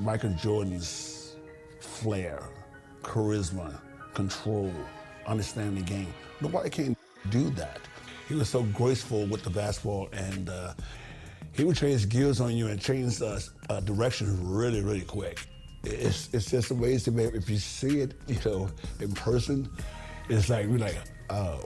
Michael Jordan's flair, charisma, control, understanding the game. Nobody can do that. He was so graceful with the basketball, and he would change gears on you and change direction really, really quick. It's just amazing, man. If you see it, in person, it's like, we're like, oh,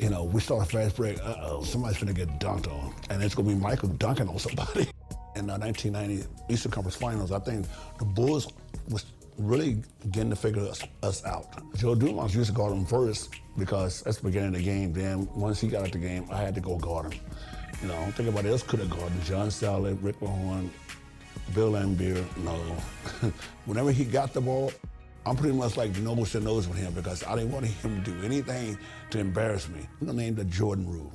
we start a fast break, somebody's gonna get dunked on, and it's gonna be Michael dunking on somebody. In the 1990 Eastern Conference Finals, I think the Bulls was really getting to figure us out. Joe Dumars used to guard him first because that's the beginning of the game. Then once he got out the game, I had to go guard him. I don't think anybody else could have guarded him. John Sally, Rick Mahorn, Bill Laimbeer, no. Whenever he got the ball, I'm pretty much like nose to nose with him because I didn't want him to do anything to embarrass me. I'm gonna name the Jordan rule.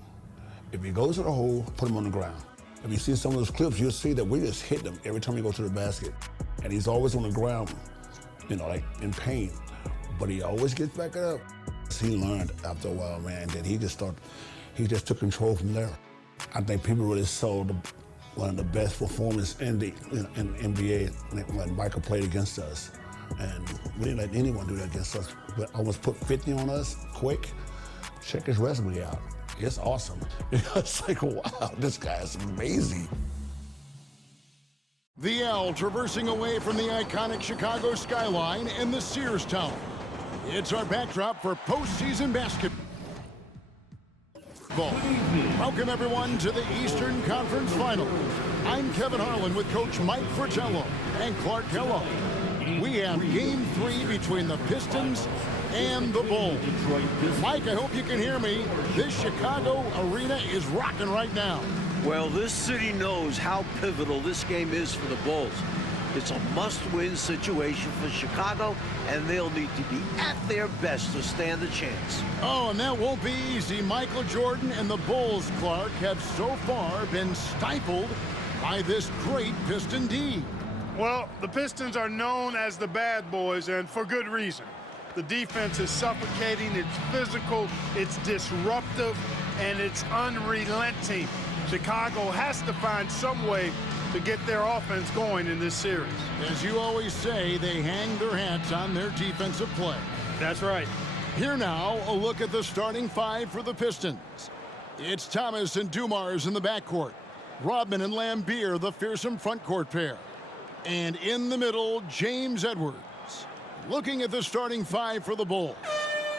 If he goes to the hole, put him on the ground. If you see some of those clips, you'll see that we just hit him every time we go to the basket. And he's always on the ground, like in pain. But he always gets back up. He learned after a while, man, that he just took control from there. I think people really saw one of the best performances in the NBA when Michael played against us. And we didn't let anyone do that against us. But almost put 50 on us quick. Check his resume out. It's awesome. It's like, wow, this guy is amazing. The L traversing away from the iconic Chicago skyline and the Sears Tower. It's our backdrop for postseason basketball. Welcome, everyone, to the Eastern Conference Finals. I'm Kevin Harlan with Coach Mike Fratello and Clark Kellogg. We have Game 3 between the Pistons and the Bulls. Mike, I hope you can hear me. This Chicago arena is rocking right now. Well, this city knows how pivotal this game is for the Bulls. It's a must-win situation for Chicago, and they'll need to be at their best to stand a chance. Oh, and that won't be easy. Michael Jordan and the Bulls, Clark, have so far been stifled by this great Piston D. Well, the Pistons are known as the bad boys, and for good reason. The defense is suffocating, it's physical, it's disruptive, and it's unrelenting. Chicago has to find some way to get their offense going in this series. As you always say, they hang their hats on their defensive play. That's right. Here now, a look at the starting five for the Pistons. It's Thomas and Dumars in the backcourt. Rodman and Laimbeer, the fearsome frontcourt pair. And in the middle, James Edwards. Looking at the starting five for the Bulls.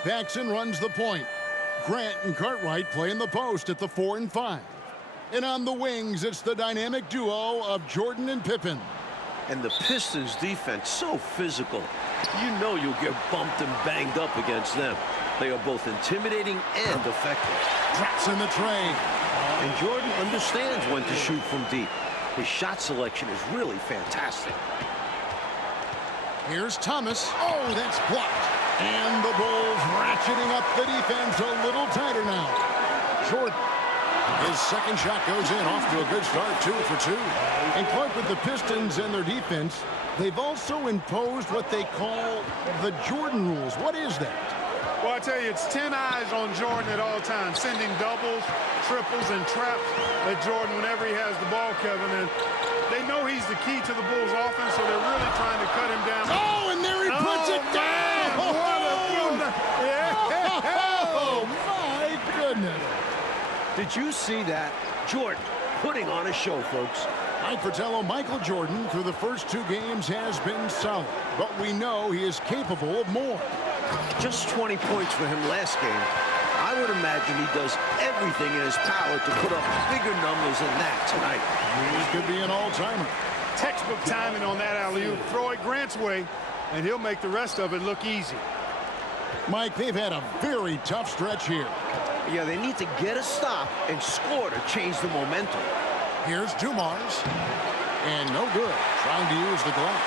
Paxson runs the point. Grant and Cartwright play in the post at the 4 and 5. And on the wings, it's the dynamic duo of Jordan and Pippen. And the Pistons defense, so physical. You know you'll get bumped and banged up against them. They are both intimidating and effective. Drops in the tray. And Jordan understands when to shoot from deep. His shot selection is really fantastic. Here's Thomas. Oh, that's blocked. And the Bulls ratcheting up the defense a little tighter now. Jordan. His second shot goes in, off to a good start, 2 for 2. And Clark, with the Pistons and their defense, they've also imposed what they call the Jordan rules. What is that? Well, I tell you, it's 10 eyes on Jordan at all times, sending doubles, triples, and traps at Jordan whenever he has the ball, Kevin. And they know he's the key to the Bulls' offense, so they're really trying to cut him down. Oh, and there he puts it down! Oh, my goodness. Did you see that? Jordan putting on a show, folks. Mike Fratello, Michael Jordan, through the first 2 games, has been solid. But we know he is capable of more. Just 20 points for him last game. I would imagine he does everything in his power to put up bigger numbers than that tonight. He could be an all-timer. Textbook timing on that alley-oop. Throw it Grant's way, and he'll make the rest of it look easy. Mike, they've had a very tough stretch here. Yeah, they need to get a stop and score to change the momentum. Here's Dumars. And no good. Trying to use the glass.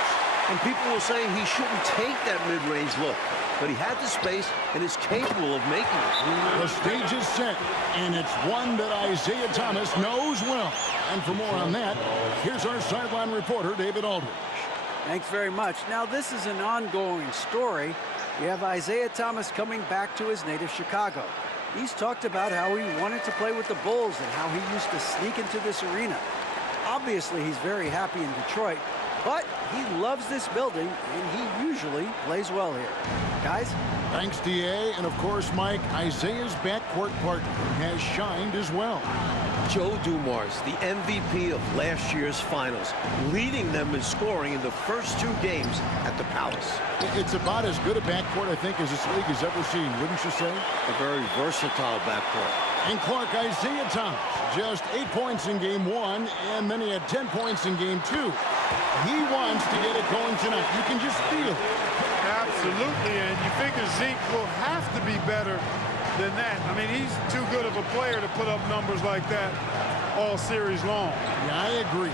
And people will say he shouldn't take that mid-range look. But he had the space and is capable of making it. The stage is set, and it's one that Isaiah Thomas knows well. And for more on that, here's our sideline reporter, David Aldridge. Thanks very much. Now, this is an ongoing story. We have Isaiah Thomas coming back to his native Chicago. He's talked about how he wanted to play with the Bulls and how he used to sneak into this arena. Obviously, he's very happy in Detroit, but he loves this building, and he usually plays well here. Guys? Thanks, D.A. And, of course, Mike, Isaiah's backcourt partner has shined as well. Joe Dumars, the MVP of last year's finals, leading them in scoring in the first 2 games at the Palace. It's about as good a backcourt, I think, as this league has ever seen, wouldn't you say? A very versatile backcourt. And Clark, Isaiah Thomas, just 8 points in game 1, and then he had 10 points in game 2. He wants to get it going tonight. You can just feel it. Absolutely, and you figure Zeke will have to be better than that. I mean, he's too good of a player to put up numbers like that all series long. Yeah, I agree.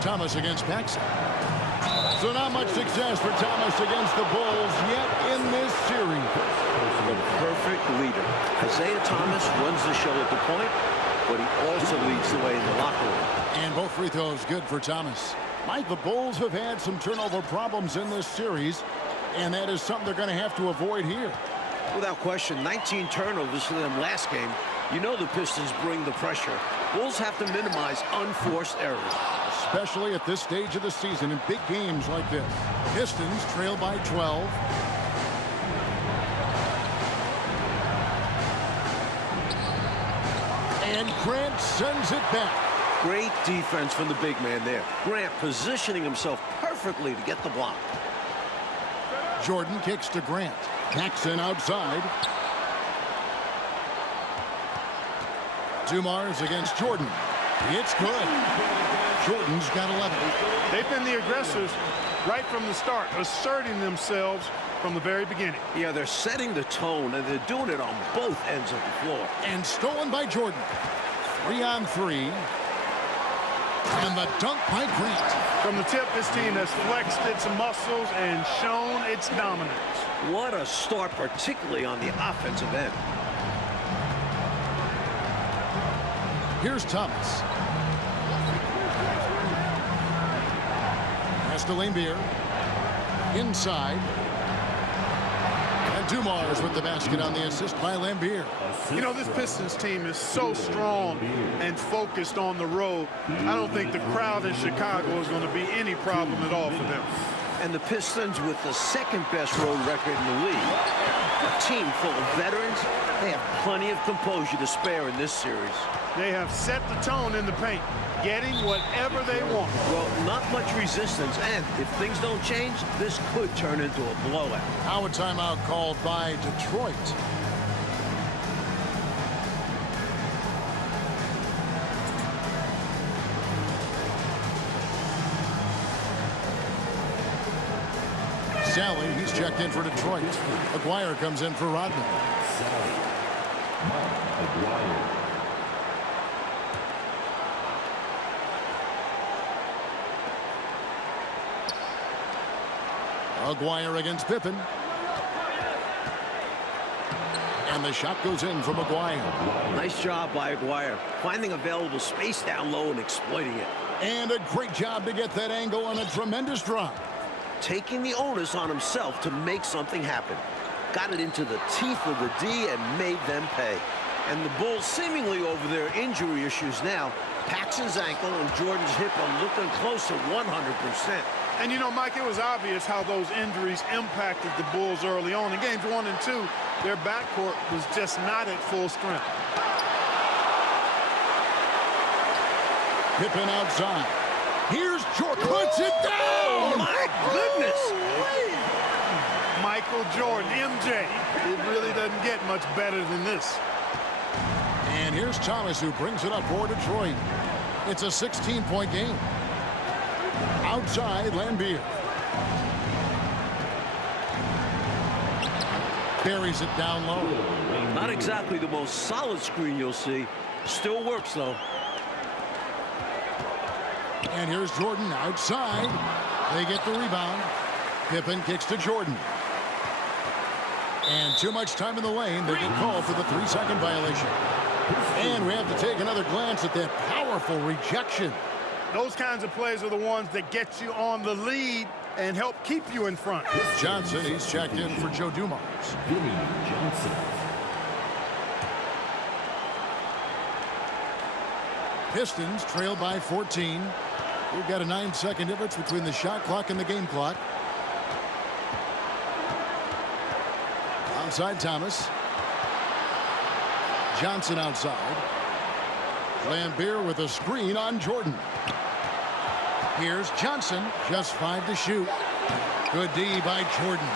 Thomas against Paxson. So not much success for Thomas against the Bulls yet in this series. The perfect leader. Isaiah Thomas runs the show at the point, but he also leads the way in the locker room. And both free throws good for Thomas. Mike, the Bulls have had some turnover problems in this series, and that is something they're going to have to avoid here. Without question, 19 turnovers for them last game. You know the Pistons bring the pressure. Bulls have to minimize unforced errors. Especially at this stage of the season in big games like this. Pistons trail by 12. And Grant sends it back. Great defense from the big man there. Grant positioning himself perfectly to get the block. Jordan kicks to Grant. Paxson outside. Dumars against Jordan. It's good. Jordan's got 11. They've been the aggressors right from the start, asserting themselves from the very beginning. Yeah, they're setting the tone, and they're doing it on both ends of the floor. And stolen by Jordan. 3-on-3. And the dunk by Grant. From the tip, this team has flexed its muscles and shown its dominance. What a start, particularly on the offensive end. Here's Thomas. Pass to Lambeer. Inside. And Dumars with the basket on the assist by Lambeer. You know, this Pistons team is so strong and focused on the road. I don't think the crowd in Chicago is going to be any problem at all for them. And the Pistons with the second-best road record in the league. A team full of veterans. They have plenty of composure to spare in this series. They have set the tone in the paint, getting whatever they want. Well, not much resistance, and if things don't change, this could turn into a blowout. Now a timeout called by Detroit. Sally, he's checked in for Detroit. Aguirre comes in for Rodman. Aguirre against Pippen. And the shot goes in from Aguirre. Nice job by Aguirre, finding available space down low and exploiting it. And a great job to get that angle on a tremendous drop. Taking the onus on himself to make something happen. Got it into the teeth of the D and made them pay. And the Bulls seemingly over their injury issues now. Paxson's ankle and Jordan's hip are looking close to 100%. And, you know, Mike, it was obvious how those injuries impacted the Bulls early on. In games 1 and 2, their backcourt was just not at full strength. Pippen outside. Here's Jordan. Puts it down! Oh, my goodness! Michael Jordan, MJ. It really doesn't get much better than this. And here's Thomas, who brings it up for Detroit. It's a 16-point game. Outside, Lambeer. Buries it down low. Not exactly the most solid screen you'll see. Still works, though. And here's Jordan outside. They get the rebound. Pippen kicks to Jordan. And too much time in the lane. They get called for the 3-second violation. And we have to take another glance at that powerful rejection. Those kinds of plays are the ones that get you on the lead and help keep you in front. Johnson, he's checked in for Joe Dumars. Vinny Johnson. Pistons trail by 14. We've got a 9-second difference between the shot clock and the game clock. Outside Thomas. Johnson outside. Lambeer with a screen on Jordan. Here's Johnson, just 5 to shoot. Good D by Jordan.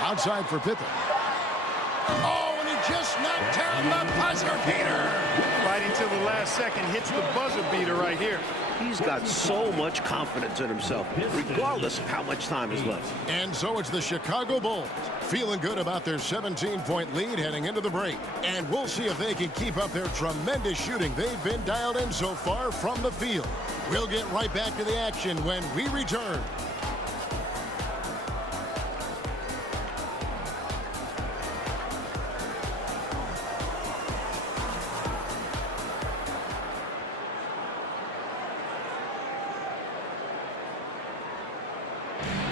Outside for Pippen. Oh, and he just knocked down the buzzer beater. Fighting till the last second, hits the buzzer beater right here. He's got so much confidence in himself, regardless of how much time is left. And so it's the Chicago Bulls feeling good about their 17-point lead heading into the break. And we'll see if they can keep up their tremendous shooting they've been dialed in so far from the field. We'll get right back to the action when we return.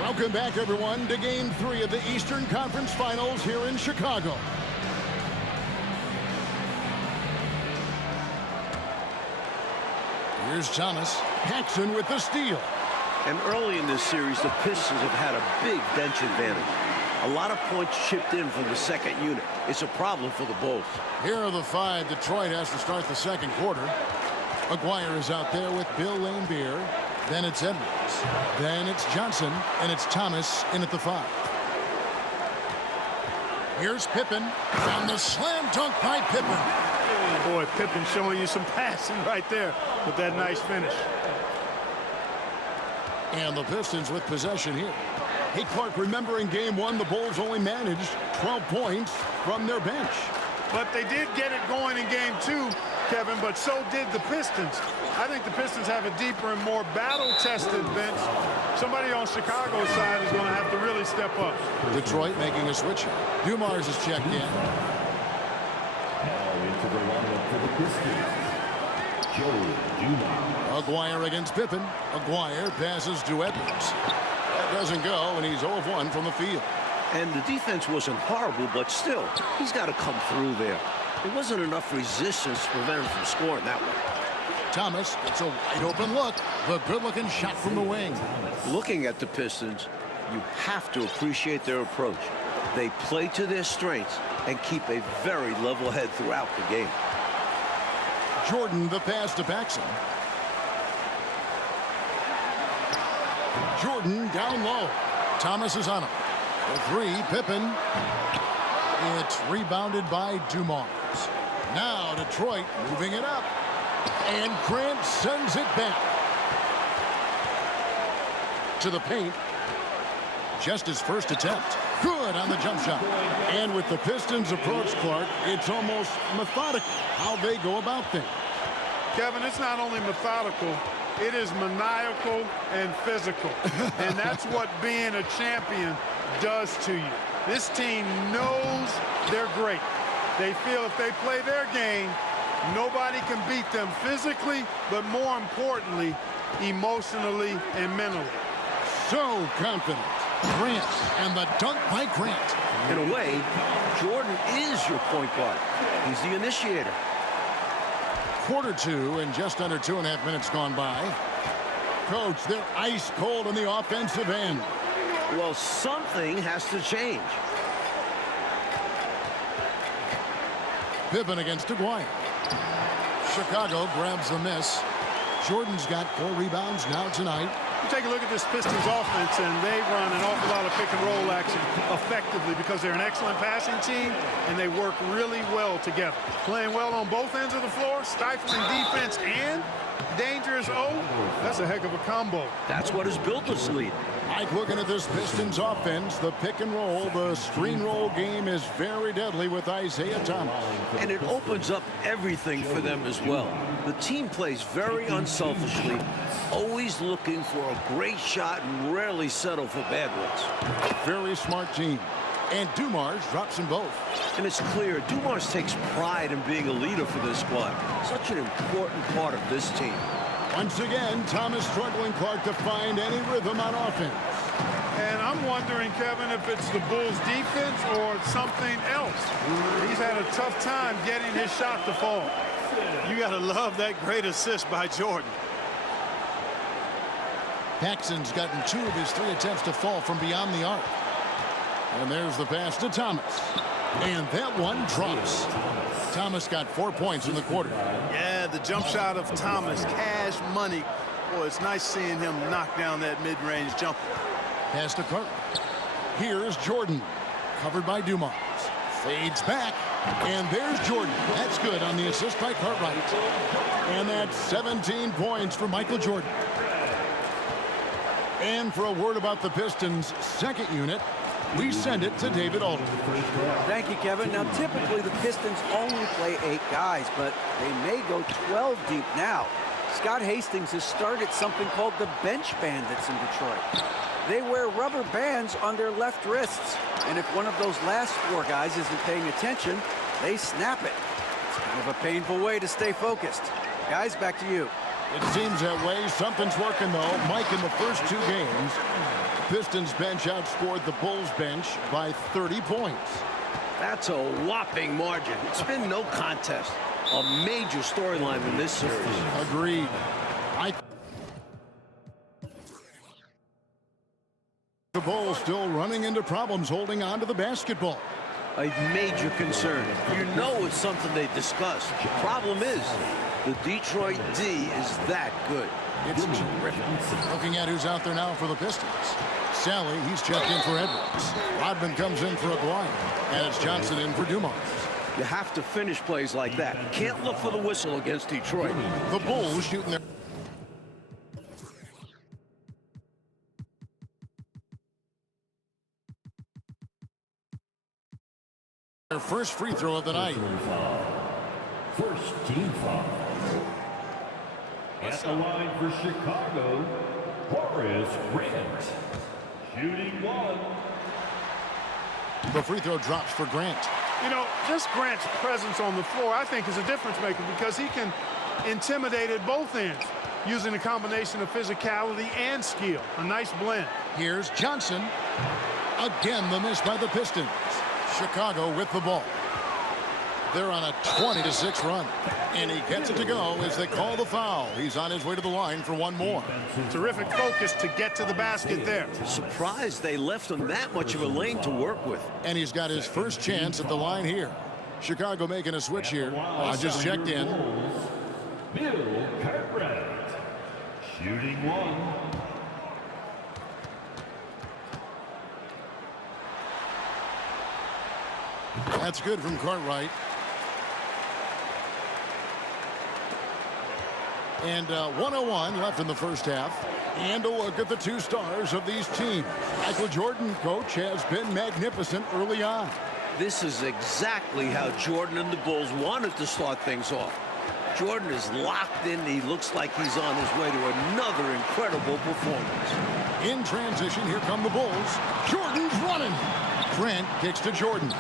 Welcome back, everyone, to Game 3 of the Eastern Conference Finals here in Chicago. Here's Thomas. Paxson with the steal. And early in this series, the Pistons have had a big bench advantage. A lot of points chipped in from the second unit. It's a problem for the Bulls. Here are the 5. Detroit has to start the second quarter. Maguire is out there with Bill Lambeer. Then it's Edwards. Then it's Johnson. And it's Thomas in at the 5. Here's Pippen. And the slam dunk by Pippen. Oh boy, Pippen showing you some passing right there with that nice finish. And the Pistons with possession here. Hey, Clark, remember in Game 1, the Bulls only managed 12 points from their bench. But they did get it going in Game 2, Kevin, but so did the Pistons. I think the Pistons have a deeper and more battle-tested bench. Somebody on Chicago's side is going to have to really step up. Detroit making a switch. Dumars is checked in. Now into the lineup for the Pistons, Joe Dumars. Maguire against Pippen. Maguire passes to Edwards. That doesn't go, and he's 0 of 1 from the field. And the defense wasn't horrible, but still, he's got to come through there. There wasn't enough resistance to prevent him from scoring that way. Thomas gets a wide open look. The good-looking shot from the wing. Looking at the Pistons, you have to appreciate their approach. They play to their strengths and keep a very level head throughout the game. Jordan, the pass to Paxson. Jordan down low. Thomas is on him. The 3, Pippen. It's rebounded by Dumars. Now Detroit moving it up. And Grant sends it back to the paint. Just his first attempt. Good on the jump shot. And with the Pistons' approach, Clark, it's almost methodical how they go about things. Kevin, it's not only methodical, it is maniacal and physical. And that's what being a champion does to you. This team knows they're great. They feel if they play their game, nobody can beat them physically, but more importantly, emotionally and mentally. So confident. Grant, and the dunk by Grant. In a way, Jordan is your point guard. He's the initiator. Quarter 2 and just under 2.5 minutes gone by. Coach, they're ice cold on the offensive end. Well, something has to change. Pippen against Maguire. Chicago grabs the miss. Jordan's got 4 rebounds now tonight. You take a look at this Pistons offense, and they run an awful lot of pick-and-roll action effectively because they're an excellent passing team, and they work really well together. Playing well on both ends of the floor, stifling defense and dangerous O. That's a heck of a combo. That's what has built this lead. Mike, looking at this Pistons offense, the pick and roll, the screen roll game is very deadly with Isaiah Thomas. And it opens up everything for them as well. The team plays very unselfishly, always looking for a great shot and rarely settle for bad ones. Very smart team. And Dumars drops them both. And it's clear Dumars takes pride in being a leader for this squad. Such an important part of this team. Once again, Thomas struggling, Clark, to find any rhythm on offense. And I'm wondering, Kevin, if it's the Bulls' defense or something else. He's had a tough time getting his shot to fall. You got to love that great assist by Jordan. Paxson's gotten 2 of his 3 attempts to fall from beyond the arc. And there's the pass to Thomas. And that one drops. Thomas got 4 points in the quarter. Yeah, the jump shot of Thomas, cash money. Boy, it's nice seeing him knock down that mid-range jumper. Pass to Carter. Here's Jordan. Covered by Dumars. Fades back. And there's Jordan. That's good on the assist by Cartwright. And that's 17 points for Michael Jordan. And for a word about the Pistons' second unit, we send it to David Alden. Thank you, Kevin. Now, typically the Pistons only play 8 guys, but they may go 12 deep now. Scott Hastings has started something called the bench bandits in Detroit. They wear rubber bands on their left wrists, and if one of those last 4 guys isn't paying attention, they snap it. It's kind of a painful way to stay focused. Guys, back to you. It seems that way. Something's working, though. Mike, in the first 2 games, Pistons bench outscored the Bulls bench by 30 points. That's a whopping margin. It's been no contest. A major storyline in this series. Agreed. The Bulls still running into problems holding on to the basketball. A major concern. You know it's something they discussed. The problem is, the Detroit D is that good. It's terrific. Looking at who's out there now for the Pistons. Sally, he's checked in for Edwards. Rodman comes in for a blind. And it's Johnson in for Dumars. You have to finish plays like that. You can't look for the whistle against Detroit. The Bulls shooting their first free throw of the night. First team foul. At the line for Chicago, Horace Grant. Shooting 1. The free throw drops for Grant. You know, just Grant's presence on the floor, I think, is a difference maker because he can intimidate at both ends using a combination of physicality and skill. A nice blend. Here's Johnson. Again, the miss by the Pistons. Chicago with the ball. They're on a 20-6 run. And he gets it to go as they call the foul. He's on his way to the line for one more. Terrific focus to get to the basket there. Surprised they left him that much of a lane to work with. And he's got his first chance at the line here. Chicago making a switch here. I just checked in. Bill Cartwright. Shooting 1. That's good from Cartwright. And 1:01 left in the first half. And a look at the 2 stars of these teams. Michael Jordan, coach, has been magnificent early on. This is exactly how Jordan and the Bulls wanted to start things off. Jordan is locked in. He looks like he's on his way to another incredible performance. In transition, here come the Bulls. Jordan's running. Grant kicks to Jordan.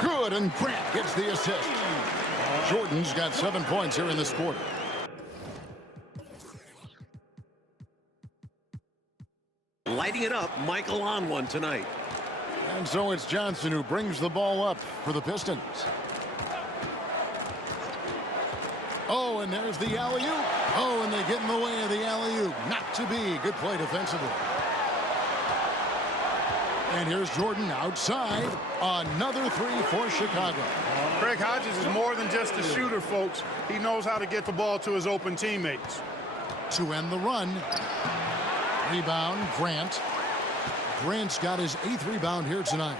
Good, and Grant gets the assist. Jordan's got 7 points here in this quarter. Lighting it up, Michael on one tonight. And so it's Johnson who brings the ball up for the Pistons. Oh, and there's the alley-oop. Oh, and they get in the way of the alley-oop. Not to be. Good play defensively. And here's Jordan outside. Another 3 for Chicago. Craig Hodges is more than just a shooter, folks. He knows how to get the ball to his open teammates. To end the run. Rebound, Grant. Grant's got his 8th rebound here tonight.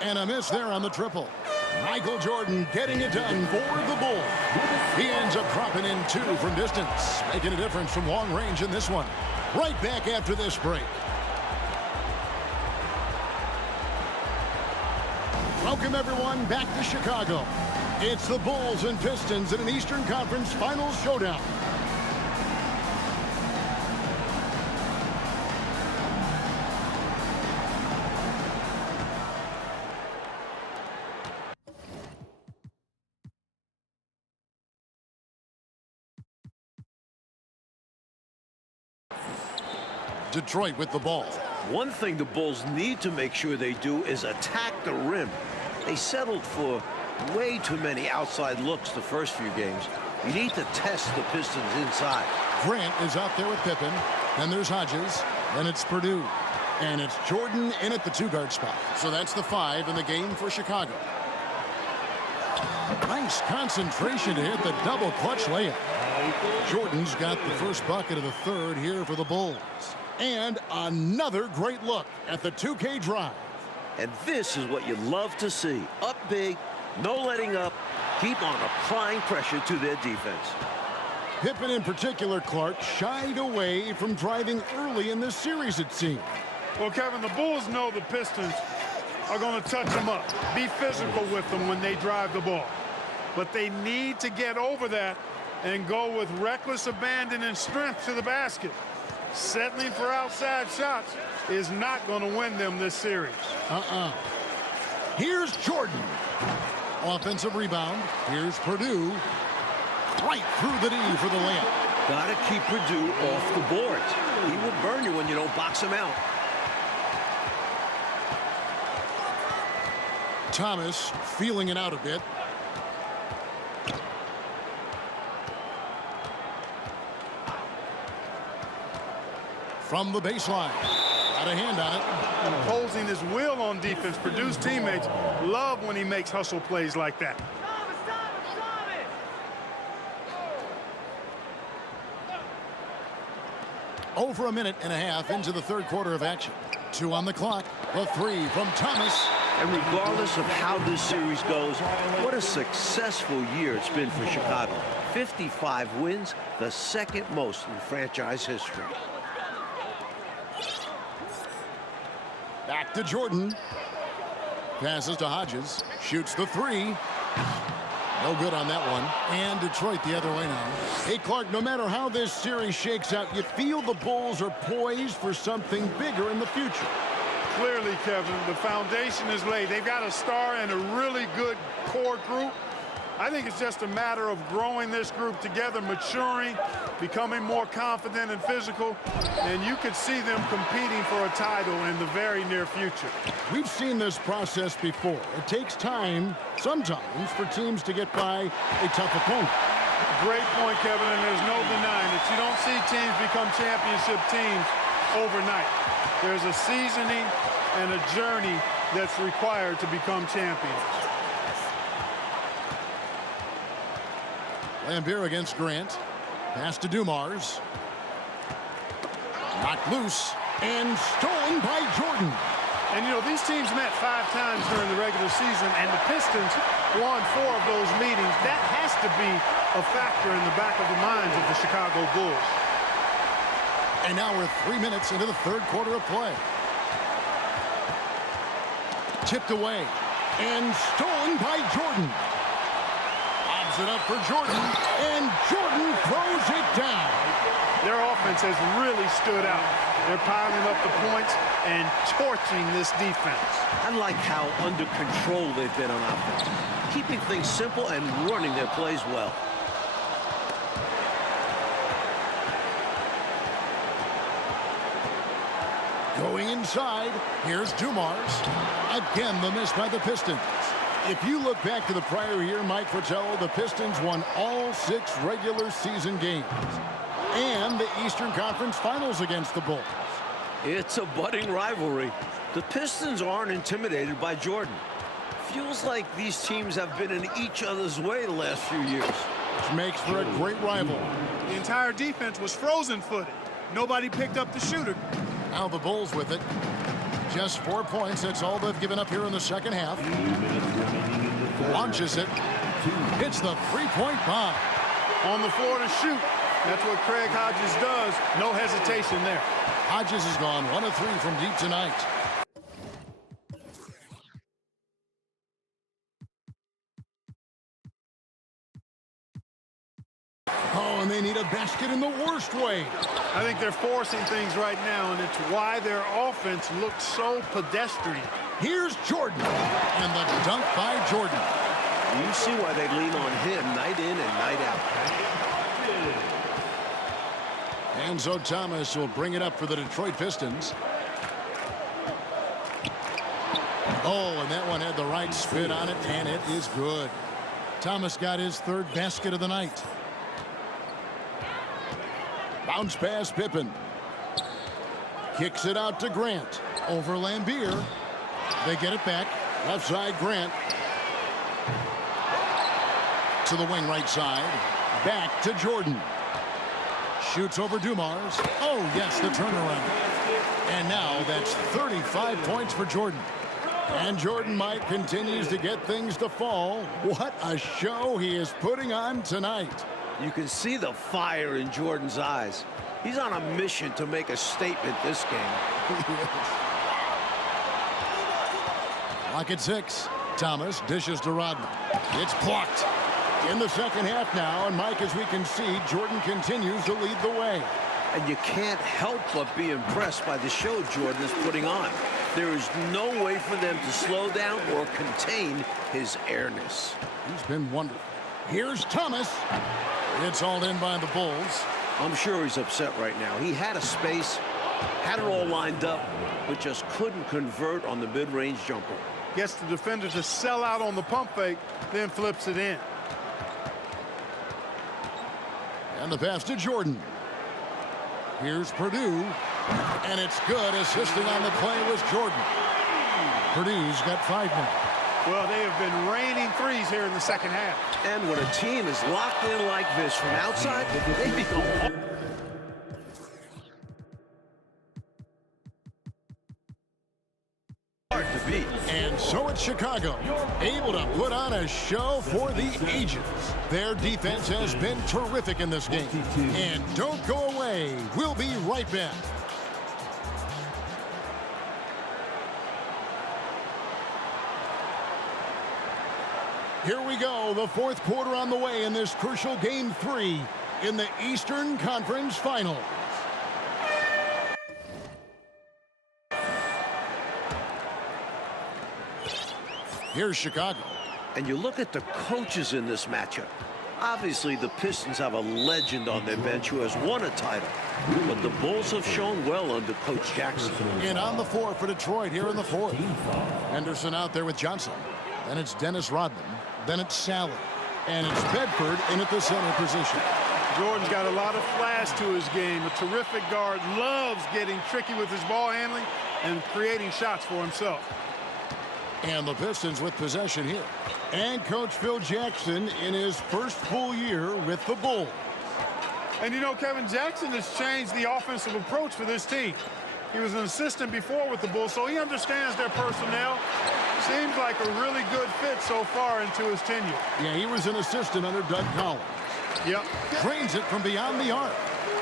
And a miss there on the triple. Michael Jordan getting it done for the Bulls. He ends up dropping in 2 from distance, making a difference from long range in this one. Right back after this break. Welcome, everyone, back to Chicago. It's the Bulls and Pistons in an Eastern Conference Finals showdown. Detroit with the ball. One thing the Bulls need to make sure they do is attack the rim. They settled for way too many outside looks the first few games. You need to test the Pistons inside. Grant is out there with Pippen. Then there's Hodges. Then it's Purdue. And it's Jordan in at the two-guard spot. So that's the 5 in the game for Chicago. Nice concentration to hit the double clutch layup. Jordan's got the first bucket of the third here for the Bulls. And another great look at the 2K drive. And this is what you love to see. Up big, no letting up, keep on applying pressure to their defense. Pippen in particular, Clark, shied away from driving early in this series, it seemed. Well, Kevin, the Bulls know the Pistons are going to touch them up, be physical with them when they drive the ball. But they need to get over that and go with reckless abandon and strength to the basket. Settling for outside shots is not going to win them this series. Here's Jordan. Offensive rebound. Here's Purdue. Right through the D for the layup. Gotta keep Purdue off the boards. He will burn you when you don't box him out. Thomas feeling it out a bit. From the baseline. Got a hand on it. Imposing his will on defense. Purdue's teammates love when he makes hustle plays like that. Over a minute and a half into the third quarter of action. 2 on the clock. The 3 from Thomas. And regardless of how this series goes, what a successful year it's been for Chicago. 55 wins, the second most in franchise history. Back to Jordan. Passes to Hodges. Shoots the 3. No good on that one. And Detroit the other way now. Hey, Clark, no matter how this series shakes out, you feel the Bulls are poised for something bigger in the future. Clearly, Kevin, the foundation is laid. They've got a star and a really good core group. I think it's just a matter of growing this group together, maturing, becoming more confident and physical, and you could see them competing for a title in the very near future. We've seen this process before. It takes time, sometimes, for teams to get by a tough opponent. Great point, Kevin, and there's no denying it. You don't see teams become championship teams overnight. There's a seasoning and a journey that's required to become champions. Lambeer against Grant. Pass to Dumars. Knocked loose and stolen by Jordan. And, you know, these teams met 5 times during the regular season, and the Pistons won 4 of those meetings. That has to be a factor in the back of the minds of the Chicago Bulls. And now we're 3 minutes into the third quarter of play. Tipped away and stolen by Jordan. Lobs it up for Jordan, and Jordan throws it down. Their offense has really stood out. They're piling up the points and torching this defense. I like how under control they've been on offense, keeping things simple and running their plays well. Going inside, here's Dumars. Again, the miss by the Pistons. If you look back to the prior year, Mike Fratello, the Pistons won all 6 regular season games and the Eastern Conference Finals against the Bulls. It's a budding rivalry. The Pistons aren't intimidated by Jordan. Feels like these teams have been in each other's way the last few years. Which makes for a great rival. The entire defense was frozen-footed. Nobody picked up the shooter. Now the Bulls with it. Just 4 points. That's all they've given up here in the second half. Launches it. Hits the three-point bomb. On the floor to shoot. That's what Craig Hodges does. No hesitation there. Hodges has gone 1 of 3 from deep tonight. Oh, and they need a basket in the worst way. I think they're forcing things right now, and it's why their offense looks so pedestrian. Here's Jordan, and the dunk by Jordan. You see why they lean on him night in and night out. And so Thomas will bring it up for the Detroit Pistons. Oh, and that one had the right spin on it, and it is good. Thomas got his 3rd basket of the night. Bounce pass, Pippen. Kicks it out to Grant. Over Lambier. They get it back. Left side, Grant. To the wing right side. Back to Jordan. Shoots over Dumars. Oh, yes, the turnaround. And now that's 35 points for Jordan. And Jordan Mike continues to get things to fall. What a show he is putting on tonight. You can see the fire in Jordan's eyes. He's on a mission to make a statement this game. Clock at 6. Thomas dishes to Rodman. It's blocked. In the second half now, and Mike, as we can see, Jordan continues to lead the way. And you can't help but be impressed by the show Jordan is putting on. There is no way for them to slow down or contain his airness. He's been wonderful. Here's Thomas. It's hauled in by the Bulls. I'm sure he's upset right now. He had a space, had it all lined up, but just couldn't convert on the mid-range jumper. Gets the defender to sell out on the pump fake, then flips it in. And the pass to Jordan. Here's Purdue. And it's good. Assisting on the play was Jordan. Purdue's got 5 now. Well, they have been raining threes here in the second half. And when a team is locked in like this from outside, they become hard to beat. And so it's Chicago, able to put on a show for the ages. Their defense has been terrific in this game. And don't go away. We'll be right back. Here we go, the 4th quarter on the way in this crucial Game 3 in the Eastern Conference Finals. Here's Chicago. And you look at the coaches in this matchup. Obviously, the Pistons have a legend on their bench who has won a title. But the Bulls have shown well under Coach Jackson. And on the floor for Detroit here in the 4th. Henderson out there with Johnson. Then it's Dennis Rodman. Then it's Sally. And it's Bedford in at the center position. Jordan's got a lot of flash to his game. A terrific guard, loves getting tricky with his ball handling and creating shots for himself. And the Pistons with possession here. And Coach Phil Jackson in his first full year with the Bulls. And you know, Kevin, Jackson has changed the offensive approach for this team. He was an assistant before with the Bulls, so he understands their personnel. Seems like a really good fit so far into his tenure. Yeah, he was an assistant under Doug Collins. Yep. Drains it from beyond the arc.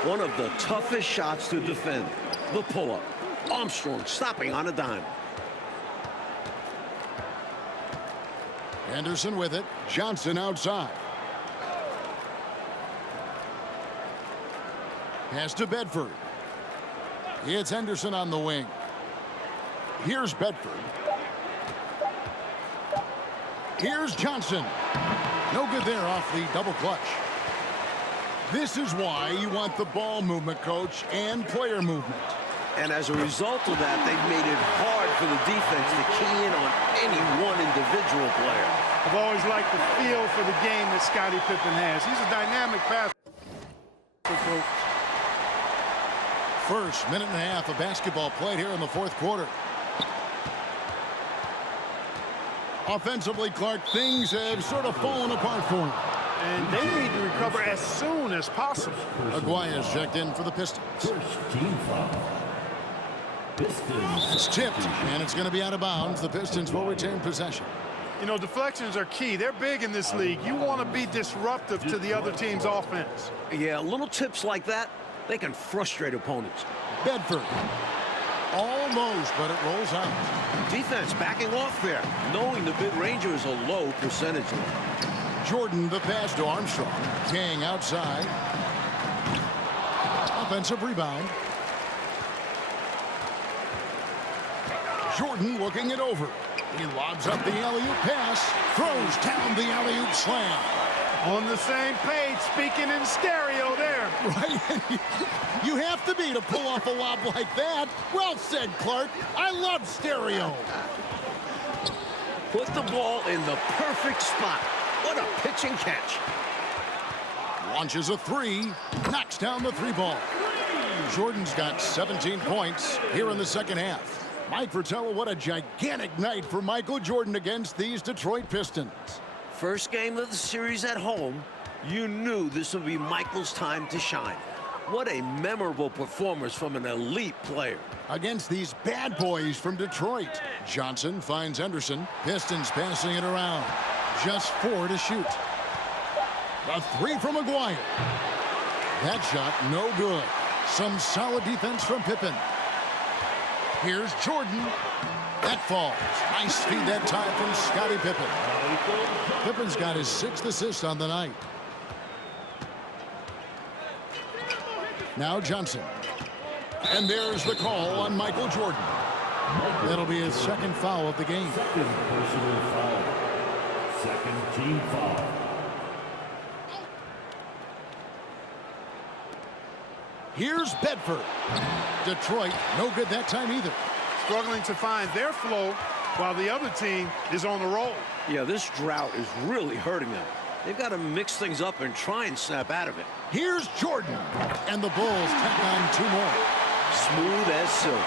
One of the toughest shots to defend. The pull-up. Armstrong stopping on a dime. Anderson with it. Johnson outside. Pass to Bedford. It's Henderson on the wing. Here's Bedford. Here's Johnson. No good there off the double clutch. This is why you want the ball movement, coach, and player movement. And as a result of that, they've made it hard for the defense to key in on any one individual player. I've always liked the feel for the game that Scottie Pippen has. He's a dynamic passer. First minute and a half of basketball played here in the 4th quarter. Offensively, Clark, things have sort of fallen apart for him. And they need to recover as soon as possible. Aguaya's checked in for the Pistons. First team foul. Pistons. It's tipped, and it's going to be out of bounds. The Pistons will retain possession. You know, deflections are key. They're big in this league. You want to be disruptive to the other team's offense. Yeah, little tips like that, they can frustrate opponents. Bedford. Almost, but it rolls out. Defense backing off there, knowing the mid-ranger is a low percentage. Jordan the pass to Armstrong. King outside. Offensive rebound. Jordan looking it over. He lobs up the alley-oop pass. Throws down the alley-oop slam. On the same page, speaking in stereo there. Right? You have to be to pull off a lob like that. Well said, Clark. I love stereo. Put the ball in the perfect spot. What a pitch and catch. Launches a three. Knocks down the three ball. Jordan's got 17 points here in the second half. Mike Fratello, what a gigantic night for Michael Jordan against these Detroit Pistons. First game of the series at home, you knew this would be Michael's time to shine. What a memorable performance from an elite player. Against these bad boys from Detroit. Johnson finds Henderson. Pistons passing it around. Just 4 to shoot. A three from Maguire. That shot no good. Some solid defense from Pippen. Here's Jordan. That falls. Nice feed that time from Scottie Pippen. Pippen's got his 6th assist on the night. Now Johnson. And there's the call on Michael Jordan. That'll be his 2nd foul of the game. Second personal foul. Second team foul. Here's Bedford. Detroit, no good that time either. Struggling to find their flow while the other team is on the roll. Yeah, this drought is really hurting them. They've got to mix things up and try and snap out of it. Here's Jordan. And the Bulls tack on 2 more. Smooth as silk.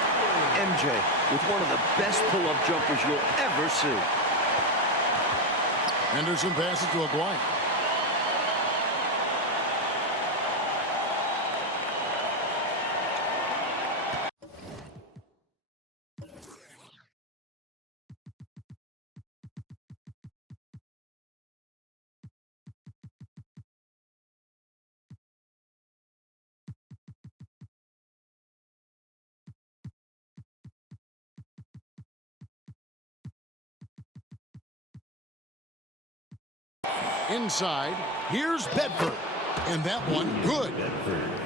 MJ with one of the best pull-up jumpers you'll ever see. Henderson passes to Aguirre. Inside, here's Bedford. And that one, good.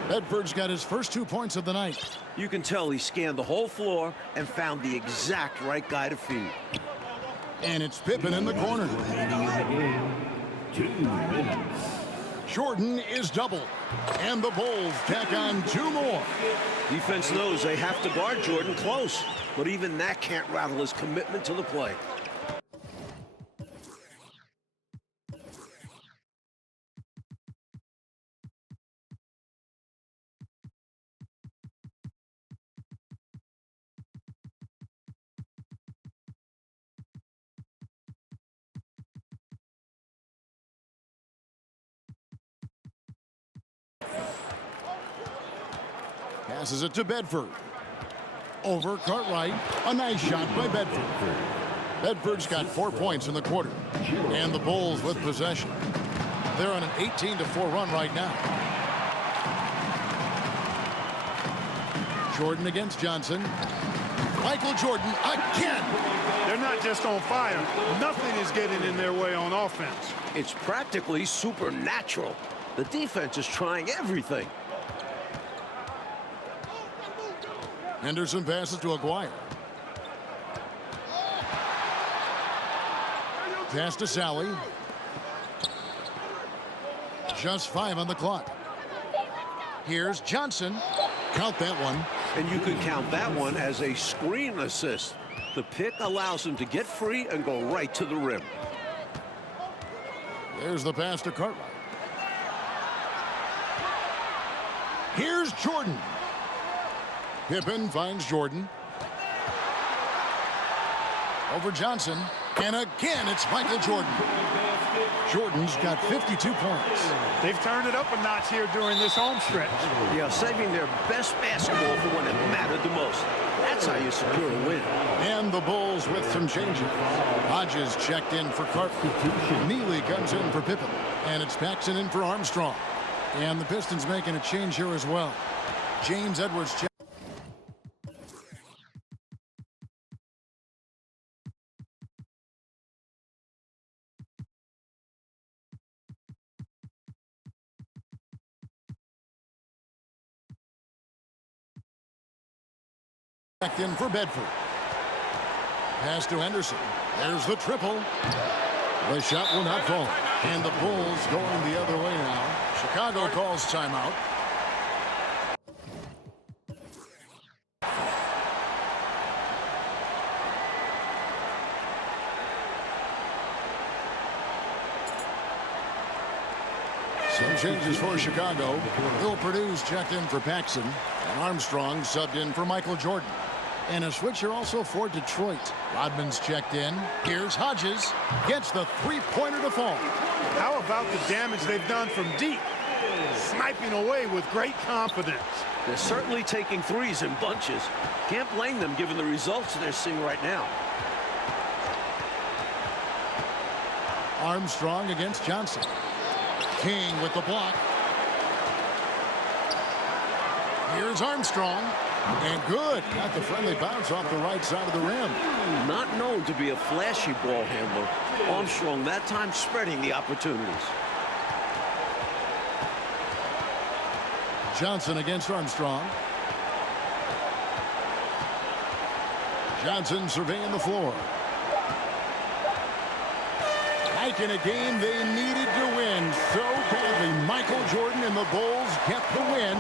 Bedford's got his first 2 points of the night. You can tell he scanned the whole floor and found the exact right guy to feed. And it's Pippen in the corner. Remaining in the game, 2 minutes. Jordan is doubled. And the Bulls tack on 2 more. Defense knows they have to guard Jordan close, but even that can't rattle his commitment to the play. Passes it to Bedford. Over Cartwright. A nice shot by Bedford. Bedford's got 4 points in the quarter. And the Bulls with possession. They're on an 18-4 run right now. Jordan against Johnson. Michael Jordan again. They're not just on fire. Nothing is getting in their way on offense. It's practically supernatural. The defense is trying everything. Henderson passes to Aguirre. Pass to Sally. Just 5 on the clock. Here's Johnson. Count that one. And you can count that one as a screen assist. The pick allows him to get free and go right to the rim. There's the pass to Cartwright. Here's Jordan. Pippen finds Jordan. Over Johnson. And again, it's Michael Jordan. Jordan's got 52 points. They've turned it up a notch here during this home stretch. Yeah, saving their best basketball for when it mattered the most. That's how you secure a win. And the Bulls with some changes. Hodges checked in for Carter. Neely comes in for Pippen. And it's Paxson in for Armstrong. And the Pistons making a change here as well. James Edwards checked in for Bedford. Pass to Henderson. There's the triple. The shot will not fall. And the Bulls going the other way now. Chicago calls timeout. Some changes for Chicago. Bill Purdue's checked in for Paxson. And Armstrong subbed in for Michael Jordan. And a switcher also for Detroit. Rodman's checked in. Here's Hodges. Gets the three-pointer to fall. How about the damage they've done from deep? Sniping away with great confidence. They're certainly taking threes in bunches. Can't blame them given the results they're seeing right now. Armstrong against Johnson. King with the block. Here's Armstrong. And good. Got the friendly bounce off the right side of the rim. Not known to be a flashy ball handler. Armstrong that time spreading the opportunities. Johnson against Armstrong. Johnson surveying the floor. Like in a game they needed to win so badly. Michael Jordan and the Bulls get the win.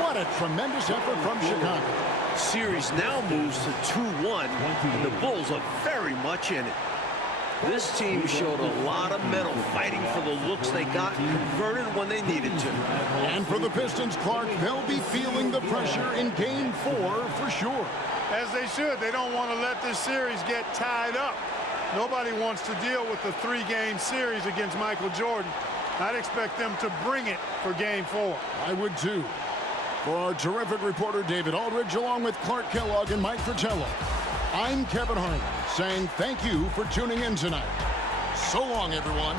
What a tremendous effort from Chicago. Series now moves to 2-1, and the Bulls are very much in it. This team showed a lot of mettle fighting for the looks they got and converted when they needed to. And for the Pistons, Clark, they'll be feeling the pressure in Game 4 for sure. As they should. They don't want to let this series get tied up. Nobody wants to deal with the three-game series against Michael Jordan. I'd expect them to bring it for Game 4. I would too. For our terrific reporter David Aldridge, along with Clark Kellogg and Mike Fratello, I'm Kevin Harlan saying thank you for tuning in tonight. So long, everyone.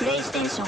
PlayStation